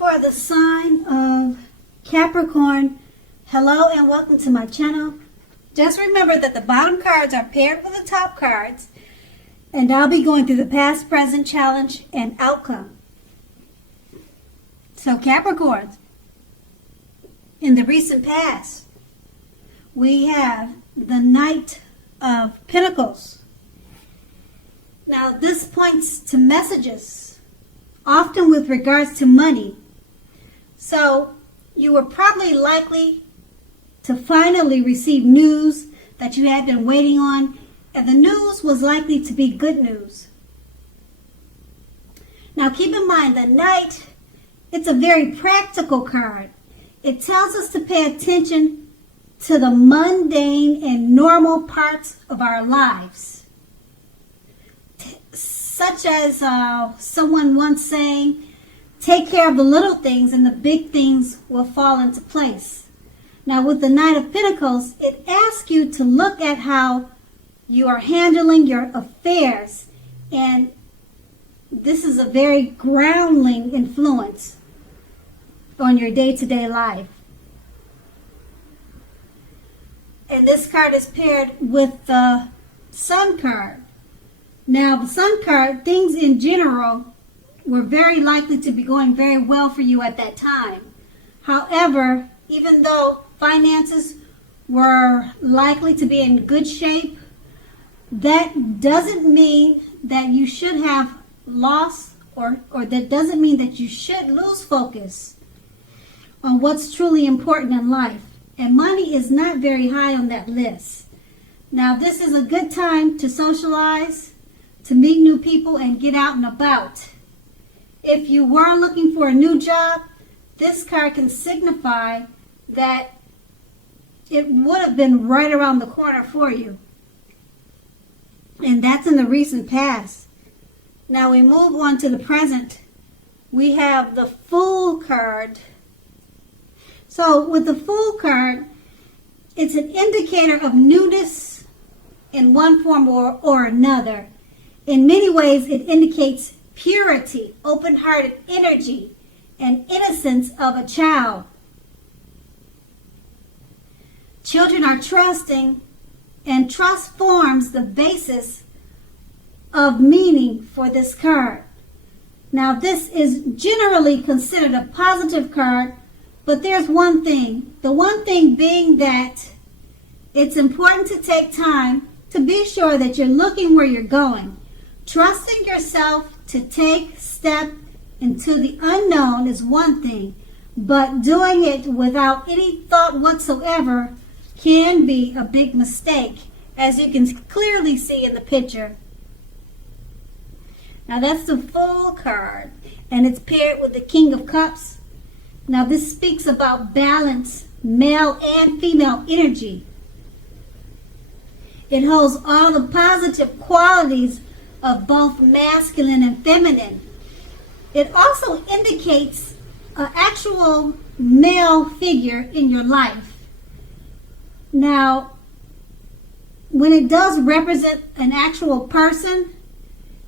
For the sign of Capricorn, hello and welcome to my channel. Just remember that the bottom cards are paired with the top cards, and I'll be going through the past, present, challenge, and outcome. So Capricorns, in the recent past, we have the Knight of Pentacles. Now this points to messages, often with regards to money. So you were probably likely to finally receive news that you had been waiting on, and the news was likely to be good news. Now keep in mind, the Knight, it's a very practical card. It tells us to pay attention to the mundane and normal parts of our lives. Such as someone once saying, take care of the little things and the big things will fall into place. Now with the Knight of Pentacles, it asks you to look at how you are handling your affairs. And this is a very grounding influence on your day-to-day life. And this card is paired with the Sun card. Now the Sun card, things in general were very likely to be going very well for you at that time. However, even though finances were likely to be in good shape, that doesn't mean that you should have lost, or that doesn't mean that you should lose focus on what's truly important in life. And money is not very high on that list. Now this is a good time to socialize, to meet new people, and get out and about. If you were looking for a new job, this card can signify that it would have been right around the corner for you. And that's in the recent past. Now we move on to the present. We have the Fool card. So with the Fool card, it's an indicator of newness in one form or another. In many ways, it indicates purity, open-hearted energy, and innocence of a child. Children are trusting, and trust forms the basis of meaning for this card. Now this is generally considered a positive card, but there's one thing. The one thing being that it's important to take time to be sure that you're looking where you're going. Trusting yourself to take step into the unknown is one thing, but doing it without any thought whatsoever can be a big mistake, as you can clearly see in the picture. Now that's the Fool card, and it's paired with the King of Cups. Now this speaks about balance, male and female energy. It holds all the positive qualities of both masculine and feminine. It also indicates an actual male figure in your life. Now, when it does represent an actual person,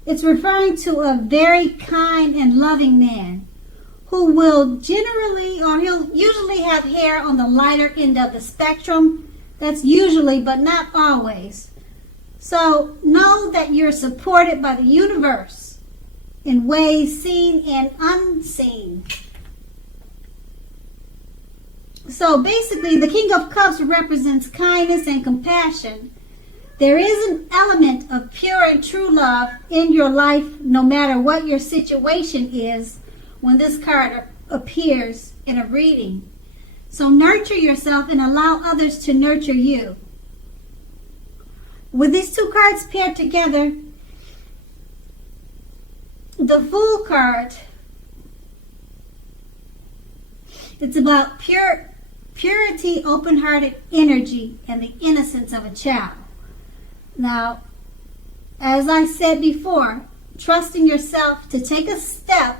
it's referring to a very kind and loving man who will generally, or he'll usually have hair on the lighter end of the spectrum. That's usually, but not always. So know that you're supported by the universe in ways seen and unseen. So basically, the King of Cups represents kindness and compassion. There is an element of pure and true love in your life, no matter what your situation is, when this card appears in a reading. So nurture yourself and allow others to nurture you. With these two cards paired together, the Fool card, it's about purity, open-hearted energy, and the innocence of a child. Now, as I said before, trusting yourself to take a step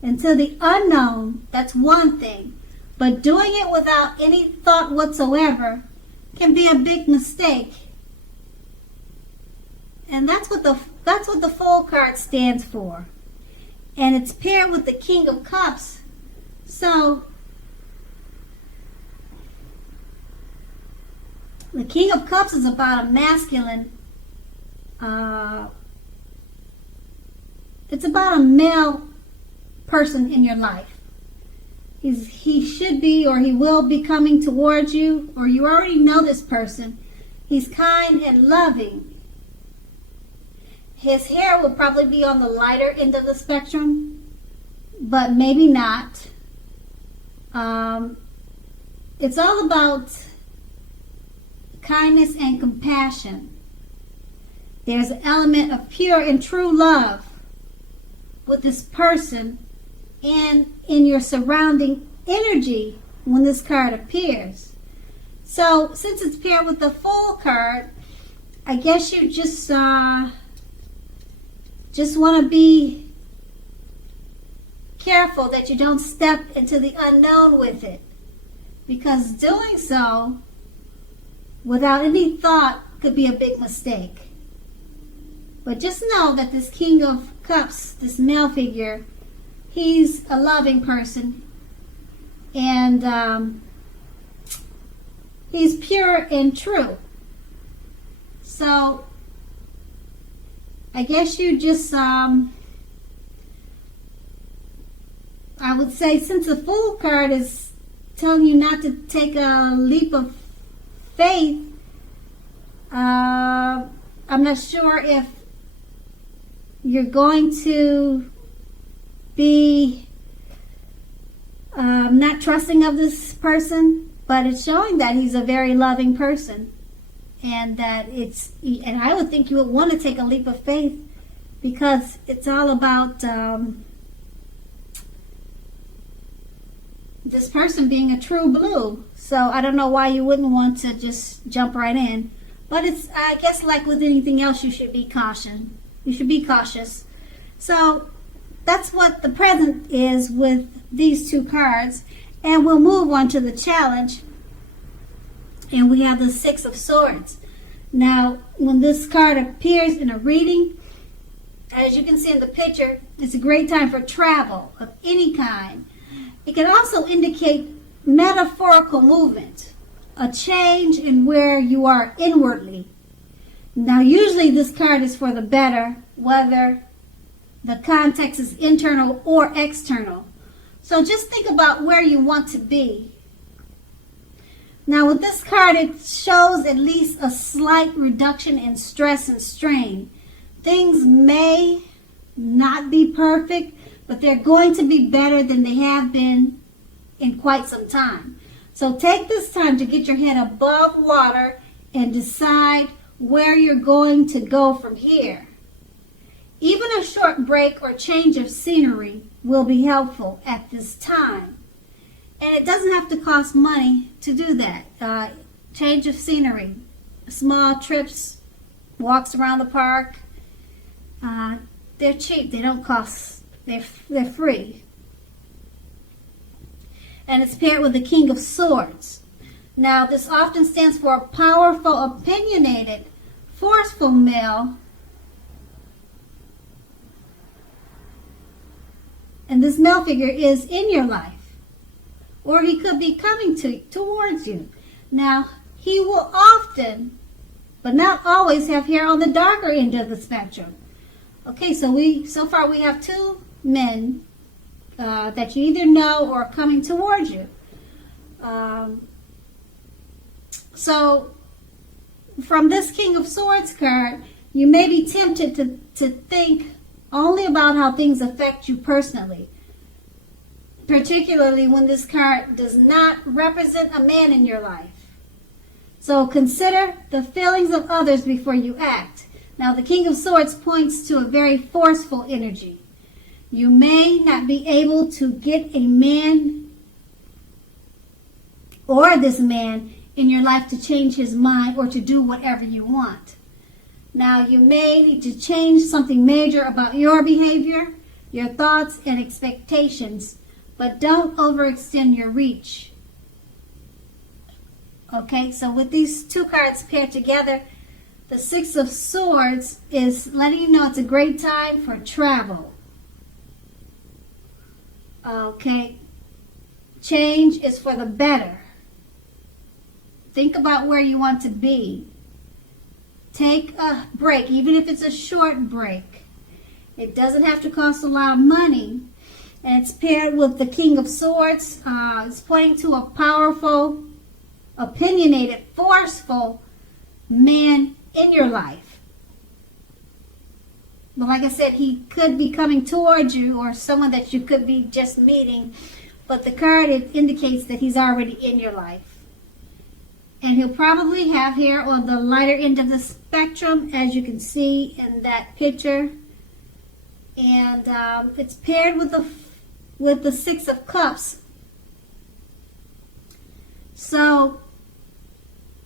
into the unknown, that's one thing. But doing it without any thought whatsoever can be a big mistake. And that's what the Fool card stands for. And it's paired with the King of Cups, So, the King of Cups is about a masculine, it's about a male person in your life. He should be, or he will be coming towards you, or you already know this person. He's kind and loving. His hair will probably be on the lighter end of the spectrum, but maybe not. It's all about kindness and compassion. There's an element of pure and true love with this person and in your surrounding energy when this card appears. So since it's paired with the Fool card, I guess you just want to be careful that you don't step into the unknown with it, because doing so without any thought could be a big mistake. But just know that this King of Cups, this male figure, he's a loving person, and he's pure and true. So I guess you just, I would say, since the Fool card is telling you not to take a leap of faith, I'm not sure if you're going to be not trusting of this person, but it's showing that he's a very loving person, and that and I would think you would want to take a leap of faith, because it's all about this person being a true blue. So I don't know why you wouldn't want to just jump right in, but it's, I guess, like with anything else, you should be cautious. You should be cautious. So that's what the present is with these two cards. And we'll move on to the challenge. And we have the Six of Swords. Now, when this card appears in a reading, as you can see in the picture, it's a great time for travel of any kind. It can also indicate metaphorical movement, a change in where you are inwardly. Now, usually this card is for the better, whether the context is internal or external. So just think about where you want to be. Now, with this card, it shows at least a slight reduction in stress and strain. Things may not be perfect, but they're going to be better than they have been in quite some time. So take this time to get your head above water and decide where you're going to go from here. Even a short break or change of scenery will be helpful at this time. And it doesn't have to cost money to do that. Change of scenery, small trips, walks around the park. They're cheap. They don't cost. They're free. And it's paired with the King of Swords. Now, this often stands for a powerful, opinionated, forceful male. And this male figure is in your life. Or he could be coming towards you. Now, he will often, but not always, have hair on the darker end of the spectrum. Okay, so far we have two men that you either know or are coming towards you. So from this King of Swords card, you may be tempted to think only about how things affect you personally, particularly when this card does not represent a man in your life. So consider the feelings of others before you act. Now, the King of Swords points to a very forceful energy. You may not be able to get a man or this man in your life to change his mind or to do whatever you want. Now, you may need to change something major about your behavior, your thoughts, and expectations, but don't overextend your reach. Okay, so with these two cards paired together, the Six of Swords is letting you know it's a great time for travel. Okay, Change is for the better. Think about where you want to be. Take a break, even if it's a short break. It doesn't have to cost a lot of money. And it's paired with the King of Swords. It's pointing to a powerful, opinionated, forceful man in your life. But like I said, he could be coming towards you, or someone that you could be just meeting. But the card, it indicates that he's already in your life. And he'll probably have hair on the lighter end of the spectrum, as you can see in that picture. And it's paired with the Six of Cups. So,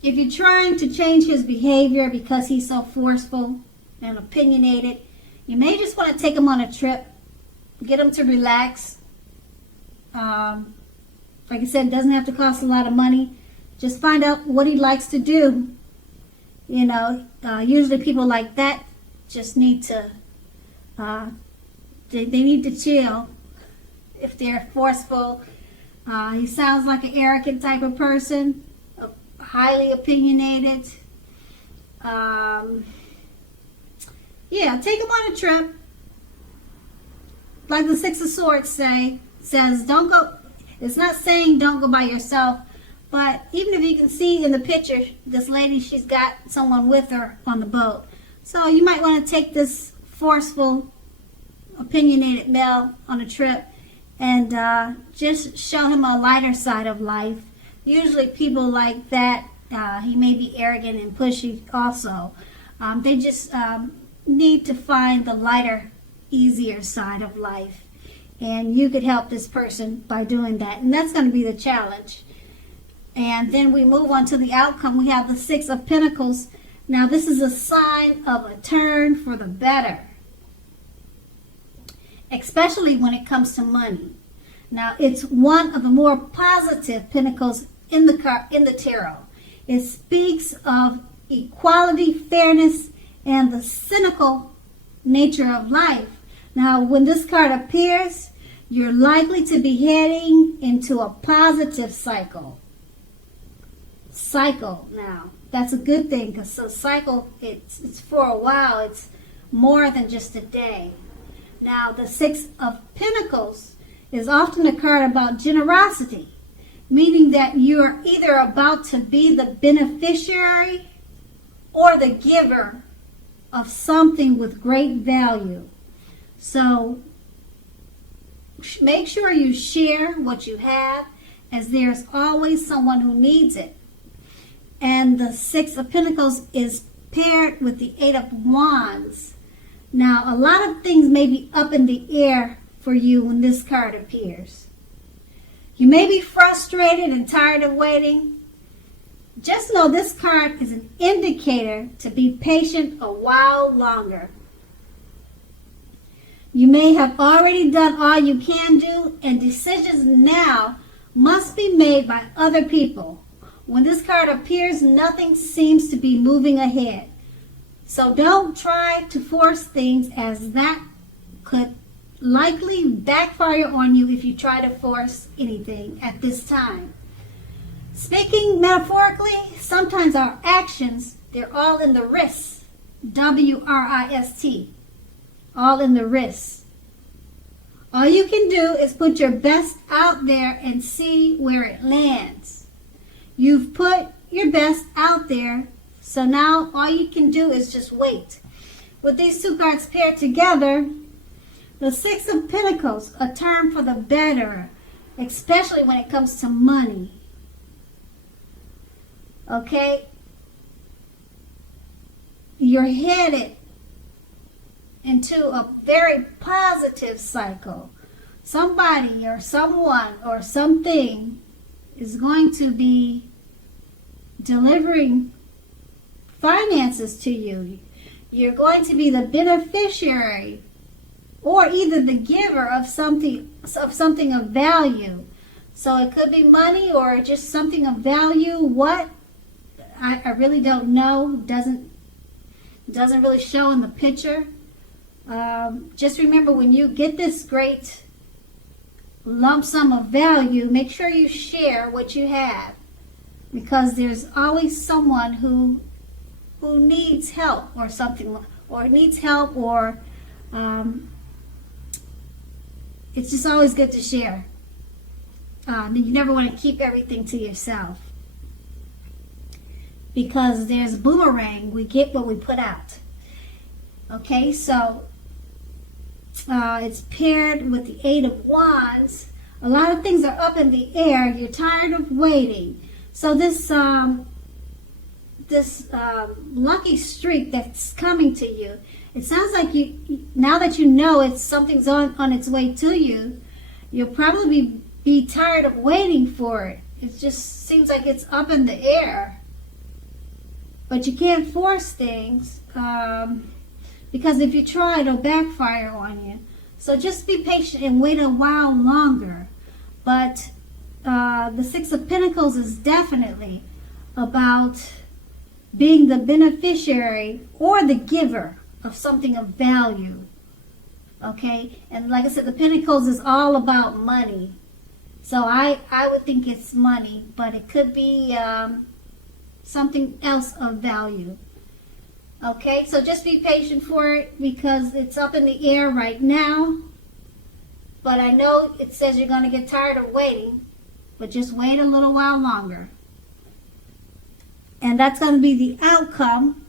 if you're trying to change his behavior because he's so forceful and opinionated, you may just want to take him on a trip, get him to relax. Like I said, it doesn't have to cost a lot of money. Just find out what he likes to do. You know, usually people like that just need to, they need to chill if they're forceful. He sounds like an arrogant type of person, highly opinionated. Yeah, take him on a trip. Like the Six of Swords says, don't go, it's not saying don't go by yourself, but even if you can see in the picture, this lady, she's got someone with her on the boat. So you might want to take this forceful, opinionated male on a trip and just show him a lighter side of life. Usually people like that, he may be arrogant and pushy also. They just need to find the lighter, easier side of life. And you could help this person by doing that. And that's going to be the challenge. And then we move on to the outcome. We have the Six of Pentacles. Now this is a sign of a turn for the better, especially when it comes to money. Now it's one of the more positive pentacles in the tarot. It speaks of equality, fairness, and the cynical nature of life. Now when this card appears, you're likely to be heading into a positive cycle. Now that's a good thing, because a cycle, it's for a while. It's more than just a day. Now the Six of Pentacles is often a card about generosity, meaning that you're either about to be the beneficiary or the giver of something with great value. So make sure you share what you have, as there's always someone who needs it. And the Six of Pentacles is paired with the Eight of Wands. Now, a lot of things may be up in the air for you when this card appears. You may be frustrated and tired of waiting. Just know this card is an indicator to be patient a while longer. You may have already done all you can do, and decisions now must be made by other people. When this card appears, nothing seems to be moving ahead. So don't try to force things, as that could likely backfire on you if you try to force anything at this time. Speaking metaphorically, sometimes our actions, they're all in the wrist. W-R-I-S-T. All in the wrist. All you can do is put your best out there and see where it lands. You've put your best out there, so now all you can do is just wait. With these two cards paired together, the Six of Pentacles, a turn for the better, especially when it comes to money. Okay? You're headed into a very positive cycle. Somebody or someone or something is going to be delivering finances to you. You're going to be the beneficiary or either the giver of something of value. So it could be money or just something of value. What? I really don't know. Doesn't really show in the picture. Just remember, when you get this great lump sum of value, make sure you share what you have, because there's always someone who needs help or something, or needs help, or it's just always good to share. You never want to keep everything to yourself, because there's boomerang. We get what we put out. Okay, so it's paired with the Eight of Wands. A lot of things are up in the air. You're tired of waiting. So this lucky streak that's coming to you, it sounds like you, now that you know it's something's on its way to you, you'll probably be tired of waiting for it. It just seems like it's up in the air. But you can't force things, because if you try, it'll backfire on you. So just be patient and wait a while longer. But the Six of Pentacles is definitely about being the beneficiary or the giver of something of value. Okay? And like I said, the Pentacles is all about money. So I would think it's money, but it could be something else of value. Okay, so just be patient for it, because it's up in the air right now. But I know it says you're going to get tired of waiting, but just wait a little while longer. And that's going to be the outcome.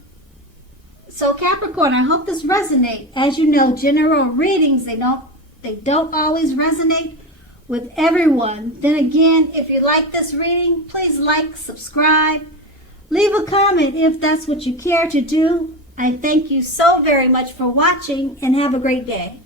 So Capricorn, I hope this resonates. As you know, general readings, they don't always resonate with everyone. Then again, if you like this reading, please like, subscribe. Leave a comment if that's what you care to do. I thank you so very much for watching, and have a great day.